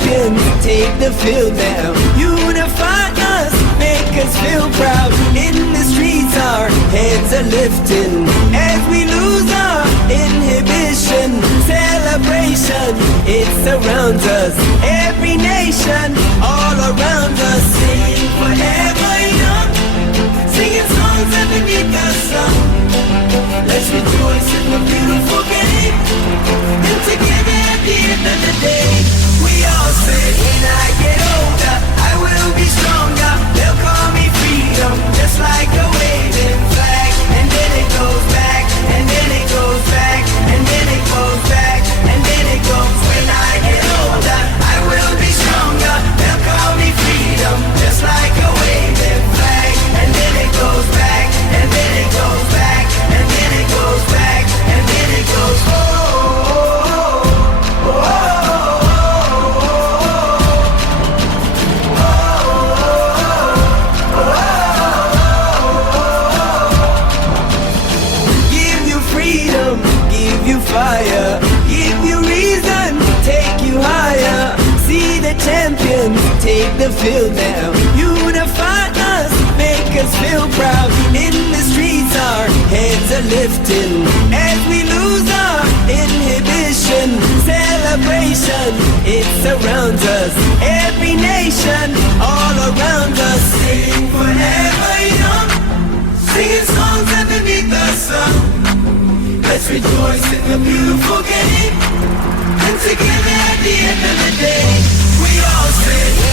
champions take the field now. Unify us, make us feel proud. In the streets our heads are lifting as we lose our inhibition. Celebration, it surrounds us. Every nation, all around us. Sing forever young, singing songs underneath the sun. Let's rejoice in the beautiful game, and together at the end of the day, we all say, when I get older, I will be stronger. They'll call me freedom, just like a waving flag. And then it goes back, and then it goes back, and then it goes back, and then it goes. When I get older, I will be stronger. They'll call me freedom, just like a waving flag. And then it goes back, and then it goes back, and then it goes back, and then it goes. Oh, oh, oh, give you freedom, give you fire, give you reason, take you higher. See the champions take the field now. Unify us, make us feel proud. In the streets our heads are lifting as we lose our inhibition. Celebration, it surrounds us. Every nation, all around us. Sing forever young, singing songs underneath the sun. Let's rejoice in the beautiful game, and together at the end of the day, we all say,